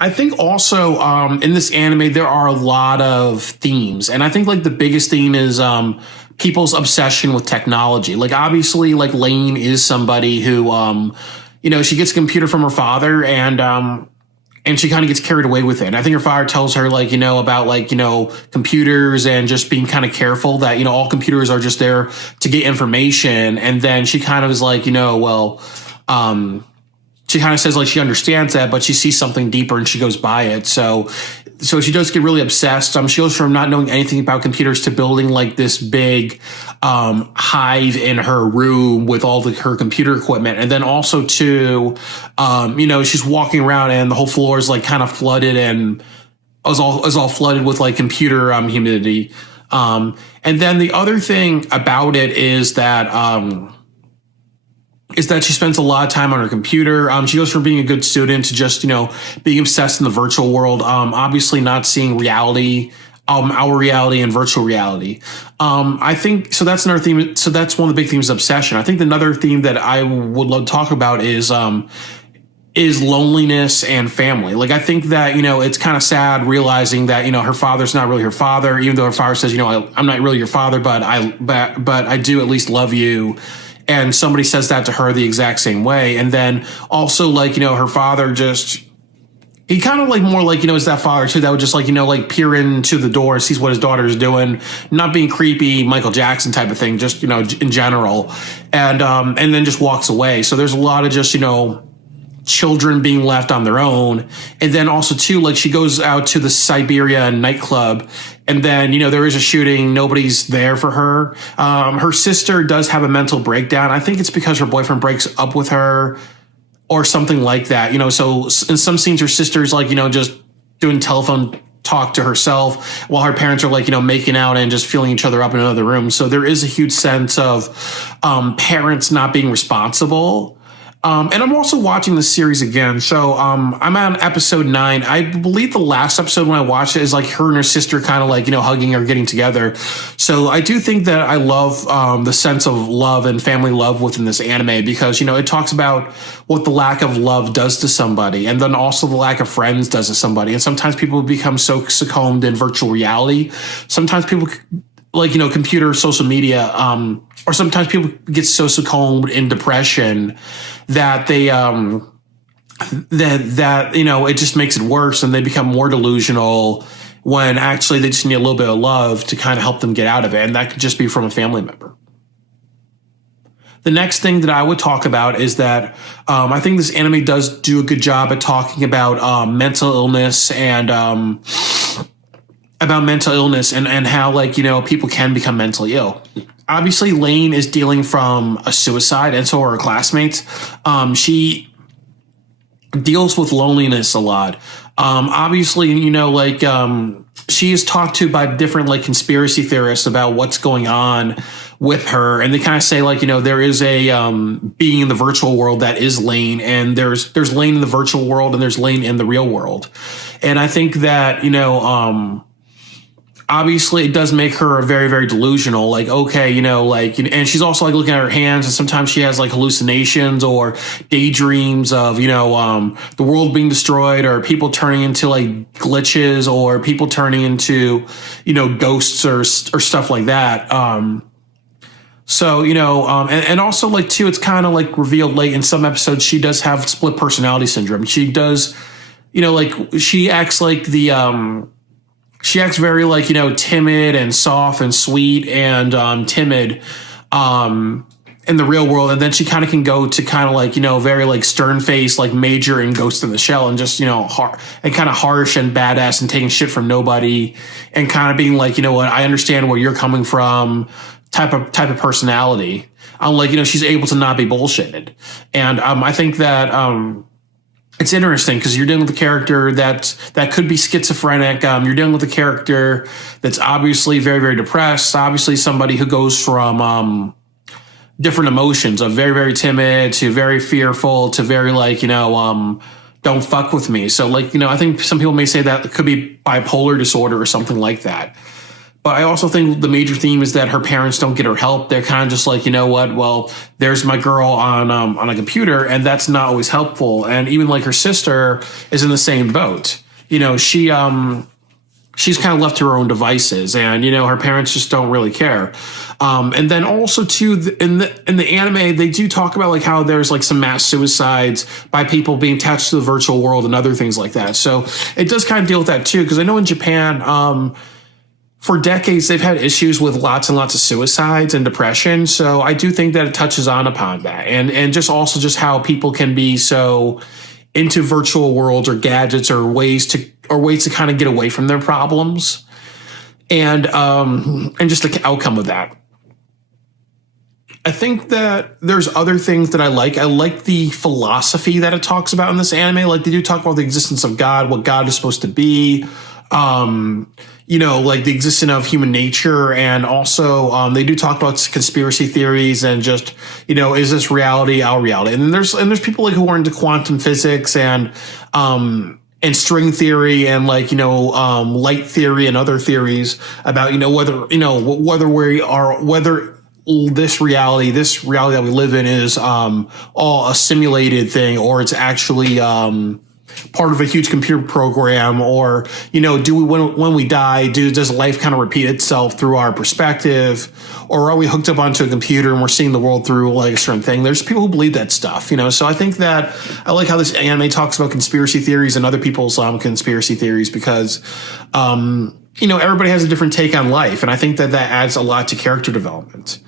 I think also in this anime there are a lot of themes, and I think like the biggest theme is people's obsession with technology. Like obviously, like Lain is somebody who she gets a computer from her father, and she kind of gets carried away with it. And I think her father tells her about computers and just being kind of careful that all computers are just there to get information, and then she kind of is like she kind of says like she understands that, but she sees something deeper and she goes by it. So she does get really obsessed. She goes from not knowing anything about computers to building like this big hive in her room with all her computer equipment. And then also to, she's walking around and the whole floor is like kind of flooded and is all flooded with like computer humidity. And then the other thing about it is that she spends a lot of time on her computer. She goes from being a good student to just, being obsessed in the virtual world. Obviously not seeing reality, our reality and virtual reality. I think, so that's another theme. So that's one of the big themes of obsession. I think another theme that I would love to talk about is loneliness and family. Like, I think that, it's kind of sad realizing that, her father's not really her father, even though her father says, I'm not really your father, but I do at least love you. And somebody says that to her the exact same way. And then also like, her father he kind of like more like, is that father too that would just like peer into the door, sees what his daughter is doing, not being creepy, Michael Jackson type of thing, just, in general. And then just walks away. So there's a lot of just, children being left on their own. And then also too, like she goes out to the Siberia nightclub, and then, there is a shooting. Nobody's there for her. Her sister does have a mental breakdown. I think it's because her boyfriend breaks up with her or something like that. So in some scenes, her sister's like, just doing telephone talk to herself while her parents are like, making out and just feeling each other up in another room. So there is a huge sense of parents not being responsible. And I'm also watching the series again. So I'm on episode 9. I believe the last episode when I watched it is like her and her sister kind of like, hugging or getting together. So I do think that I love the sense of love and family love within this anime because, it talks about what the lack of love does to somebody, and then also the lack of friends does to somebody. And sometimes people become so succumbed in virtual reality. Sometimes people like, computer, social media, or sometimes people get so succumbed in depression that they it just makes it worse, and they become more delusional when actually they just need a little bit of love to kind of help them get out of it, and that could just be from a family member. The next thing that I would talk about is that I think this anime does do a good job at talking about mental illness and how like people can become mentally ill. Obviously, Lain is dealing from a suicide, and so are her classmates. She deals with loneliness a lot. Obviously, she is talked to by different like conspiracy theorists about what's going on with her, and they kind of say like there is a being in the virtual world that is Lain, and there's Lain in the virtual world, and there's Lain in the real world. And I think that obviously it does make her very, very delusional. Like, okay, and she's also like looking at her hands, and sometimes she has like hallucinations or daydreams of, the world being destroyed, or people turning into like glitches, or people turning into, ghosts or stuff like that. And also like too, it's kind of like revealed late in some episodes, she does have split personality syndrome. She does, she acts like she acts very like, timid and soft and sweet and timid in the real world. And then she kind of can go to kind of like, very like stern face, like Major in Ghost in the Shell, and just, and kind of harsh and badass and taking shit from nobody and kind of being like, what, I understand where you're coming from type of personality. Like, she's able to not be bullshitted. And I think that it's interesting because you're dealing with a character that could be schizophrenic. You're dealing with a character that's obviously very, very depressed. Obviously somebody who goes from different emotions of very, very timid to very fearful to very like, don't fuck with me. So like, I think some people may say that it could be bipolar disorder or something like that. But I also think the major theme is that her parents don't get her help. They're kind of just like, you know what? Well, there's my girl on a computer, and that's not always helpful. And even like her sister is in the same boat. You know, she's kind of left to her own devices, and you know her parents just don't really care. And then also too in the anime, they do talk about like how there's like some mass suicides by people being attached to the virtual world and other things like that. So it does kind of deal with that too, because I know in Japan, for decades they've had issues with lots and lots of suicides and depression. So I do think that it touches on upon that, and just also just how people can be so into virtual worlds or gadgets or ways to kind of get away from their problems, and just the outcome of that. I think that there's other things that I like. I like the philosophy that it talks about in this anime. Like they do talk about the existence of God, what God is supposed to be, you know, like the existence of human nature, and also they do talk about conspiracy theories and just, you know, is this reality our reality? And there's people like who are into quantum physics and string theory and like, you know, light theory and other theories about, you know, whether this reality that we live in is all a simulated thing, or it's actually part of a huge computer program, or you know, do we when we die, does life kind of repeat itself through our perspective, or are we hooked up onto a computer and we're seeing the world through like a certain thing? There's people who believe that stuff, you know. So I think that I like how this anime talks about conspiracy theories and other people's conspiracy theories, because you know, everybody has a different take on life, and I think that adds a lot to character development.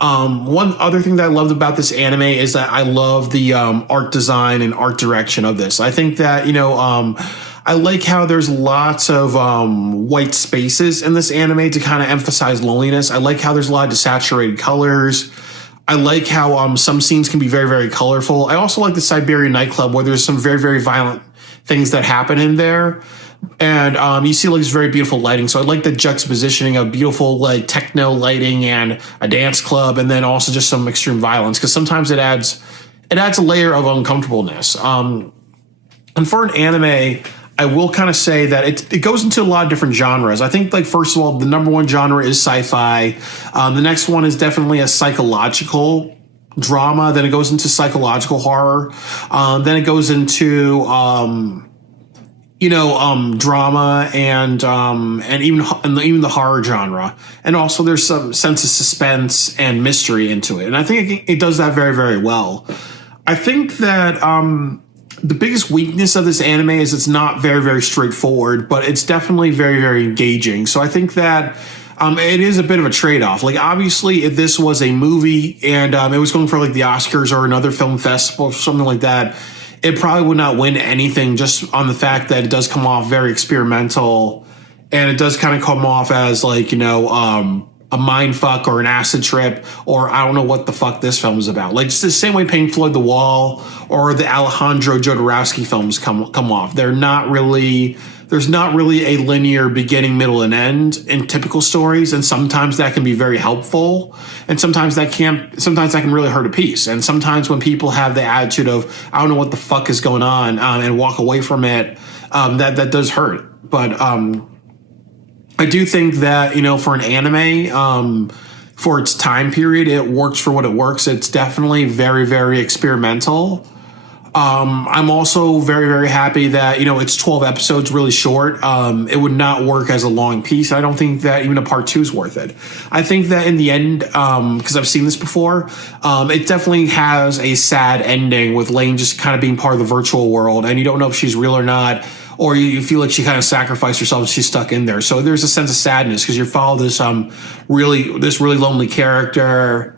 One other thing that I loved about this anime is that I love the art design and art direction of this. I think that, you know, I like how there's lots of white spaces in this anime to kind of emphasize loneliness. I like how there's a lot of desaturated colors. I like how some scenes can be very, very colorful. I also like the Siberian nightclub, where there's some very, very violent things that happen in there. And you see like this very beautiful lighting. So I like the juxtapositioning of beautiful like techno lighting and a dance club, and then also just some extreme violence, because sometimes it adds a layer of uncomfortableness. And for an anime, I will kind of say that it goes into a lot of different genres. I think like first of all, the number one genre is sci-fi. The next one is definitely a psychological drama. Then it goes into psychological horror. Then it goes into drama and even the horror genre, and also there's some sense of suspense and mystery into it, and I think it does that very, very well. I think that the biggest weakness of this anime is it's not very, very straightforward, but it's definitely very, very engaging. So I think that it is a bit of a trade-off. Like obviously, if this was a movie and it was going for like the Oscars or another film festival or something like that, it probably would not win anything, just on the fact that it does come off very experimental, and it does kind of come off as like, you know, a mind fuck or an acid trip, or I don't know what the fuck this film is about. Like just the same way Pink Floyd The Wall or the Alejandro Jodorowsky films come off. There's not really a linear beginning, middle, and end in typical stories, and sometimes that can be very helpful, and sometimes that can really hurt a piece. And sometimes when people have the attitude of I don't know what the fuck is going on and walk away from it, that does hurt. But I do think that, you know, for an anime, for its time period, it works for what it works. It's definitely very, very experimental. I'm also very, very happy that, you know, it's 12 episodes, really short. It would not work as a long piece. I don't think that even a part 2 is worth it. I think that in the end, because I've seen this before, it definitely has a sad ending with Lain just kind of being part of the virtual world, and you don't know if she's real or not, or you feel like she kind of sacrificed herself and she's stuck in there. So there's a sense of sadness because you follow this really lonely character,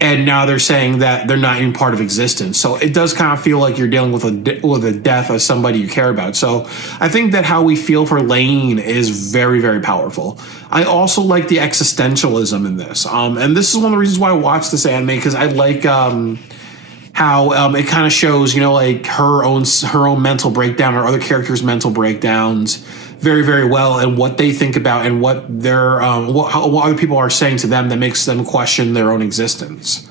and now they're saying that they're not even part of existence. So it does kind of feel like you're dealing with a death of somebody you care about. So I think that how we feel for Lain is very, very powerful. I also like the existentialism in this. And this is one of the reasons why I watched this anime, because I like how it kind of shows, you know, like her own mental breakdown or other characters' mental breakdowns very, very well, and what they think about and what their what other people are saying to them that makes them question their own existence.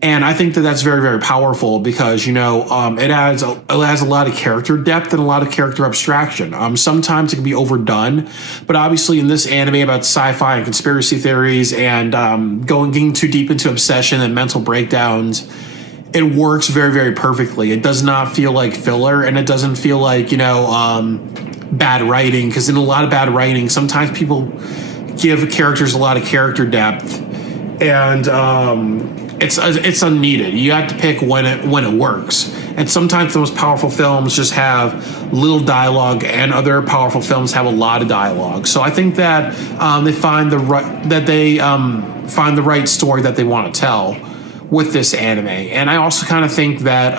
And I think that that's very, very powerful because, it adds a lot of character depth and a lot of character abstraction. Sometimes it can be overdone, but obviously in this anime about sci-fi and conspiracy theories and getting too deep into obsession and mental breakdowns, it works very, very perfectly. It does not feel like filler, and it doesn't feel like, bad writing, because in a lot of bad writing, sometimes people give characters a lot of character depth, and it's unneeded. You have to pick when it works. And sometimes the most powerful films just have little dialogue, and other powerful films have a lot of dialogue. So I think that they find the right story that they want to tell with this anime. And I also kind of think that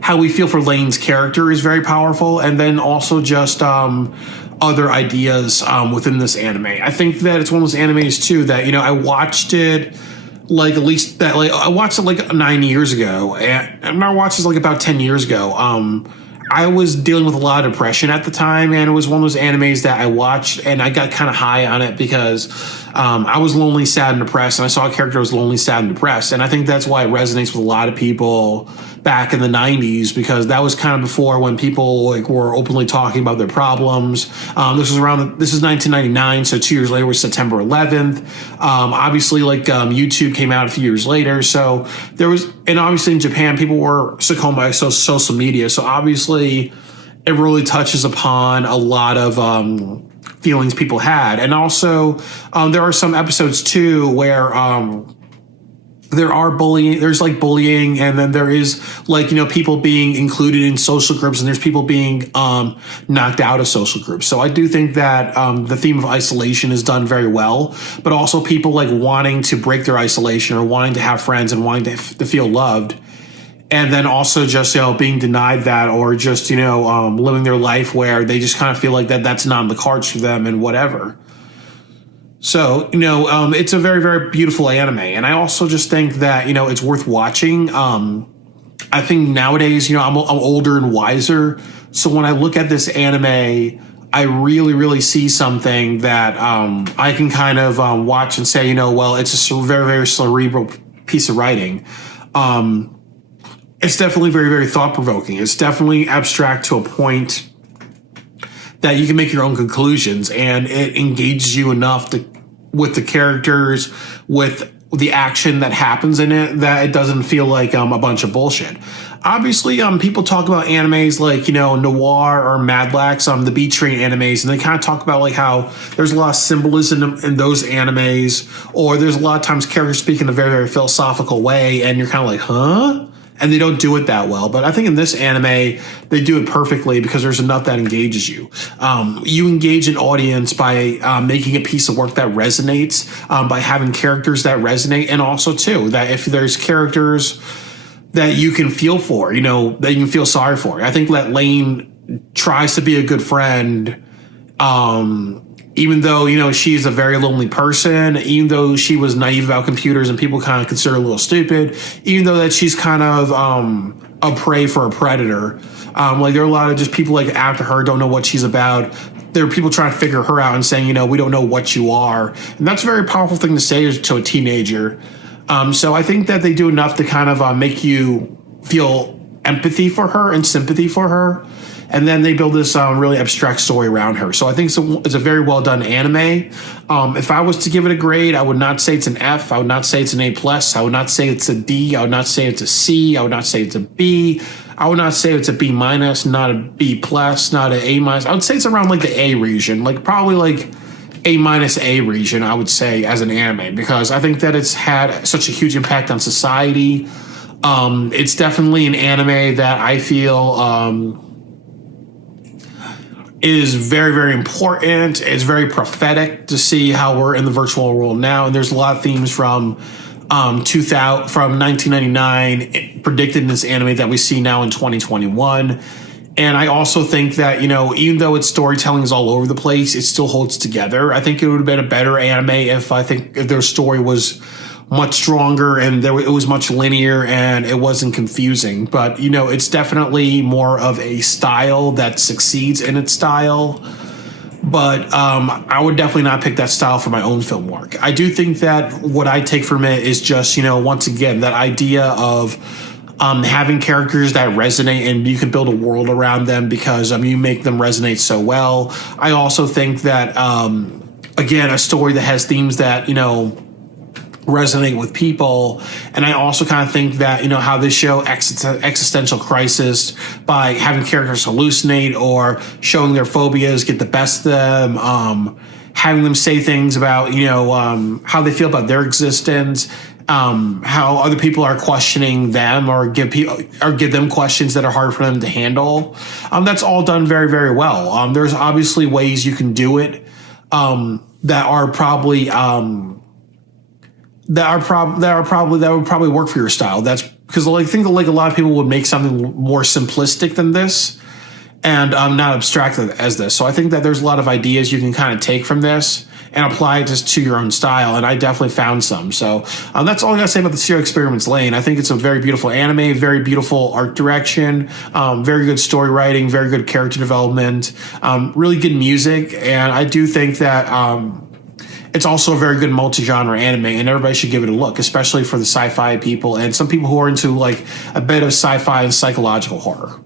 how we feel for Lain's character is very powerful, and then also just other ideas within this anime. I think that it's one of those animes too that I watched it I watched it like 9 years ago, and I watched this like about 10 years ago. I was dealing with a lot of depression at the time, and it was one of those animes that I watched and I got kind of high on it because I was lonely, sad, and depressed, and I saw a character who was lonely, sad, and depressed. And I think that's why it resonates with a lot of people back in the 90s, because that was kind of before when people were openly talking about their problems. This is 1999, so 2 years later was September 11th. Obviously, YouTube came out a few years later, so there was, and obviously in Japan, people were succumbed by social media. So obviously, it really touches upon a lot of feelings people had, and also there are some episodes too where there's bullying, and then there is people being included in social groups, and there's people being knocked out of social groups. So I do think that the theme of isolation is done very well, but also people wanting to break their isolation, or wanting to have friends, and wanting to feel loved. And then also just, being denied that, or just, living their life where they just kind of feel like that's not in the cards for them and whatever. So, it's a very, very beautiful anime. And I also just think that, it's worth watching. I think nowadays, I'm older and wiser. So when I look at this anime, I really, really see something that I can kind of watch and say, it's a very, very cerebral piece of writing. It's definitely very, very thought-provoking. It's definitely abstract to a point that you can make your own conclusions, and it engages you enough with the characters, with the action that happens in it, that it doesn't feel like a bunch of bullshit. Obviously, people talk about animes like, Noir or Madlax, the Beat Train animes, and they kind of talk about how there's a lot of symbolism in those animes, or there's a lot of times characters speak in a very, very philosophical way, and you're kind of like, huh? And they don't do it that well. But I think in this anime, they do it perfectly because there's enough that engages you. You engage an audience by making a piece of work that resonates, by having characters that resonate, and also, too, that if there's characters that you can feel for, that you can feel sorry for. I think that Lain tries to be a good friend, even though, she's a very lonely person, even though she was naive about computers and people kind of consider her a little stupid, even though that she's kind of a prey for a predator. There are a lot of just people after her, don't know what she's about. There are people trying to figure her out and saying, we don't know what you are. And that's a very powerful thing to say to a teenager. So I think that they do enough to kind of make you feel empathy for her and sympathy for her. And then they build this really abstract story around her. So I think it's a very well done anime. If I was to give it a grade, I would not say it's an F. I would not say it's an A+. I would not say it's a D. I would not say it's a C. I would not say it's a B. I would not say it's a B-, not a B+, not an A-. I would say it's around the A region, probably A- region, I would say, as an anime, because I think that it's had such a huge impact on society. It's definitely an anime that I feel is very, very important. It's very prophetic to see how we're in the virtual world now. And there's a lot of themes from 1999 predicted in this anime that we see now in 2021. And I also think that, even though its storytelling is all over the place, it still holds together. I think it would have been a better anime if their story was much stronger and it was much linear and it wasn't confusing. But, it's definitely more of a style that succeeds in its style. but I would definitely not pick that style for my own film work. I do think that what I take from it is just, once again, that idea of having characters that resonate and you can build a world around them because you make them resonate so well. I also think that, again, a story that has themes that, resonate with people. And I also kind of think that, how they show existential crisis by having characters hallucinate or showing their phobias get the best of them, having them say things about, how they feel about their existence, how other people are questioning them or give them questions that are hard for them to handle. That's all done very, very well. There's obviously ways you can do it, that are probably, that would probably work for your style. That's because I think like a lot of people would make something more simplistic than this and not abstract as this. So I think that there's a lot of ideas you can kind of take from this and apply it just to your own style. And I definitely found some. So that's all I gotta say about the Serial Experiments Lain. I think it's a very beautiful anime, very beautiful art direction, very good story writing, very good character development, really good music. And I do think that, it's also a very good multi-genre anime, and everybody should give it a look, especially for the sci-fi people and some people who are into like a bit of sci-fi and psychological horror.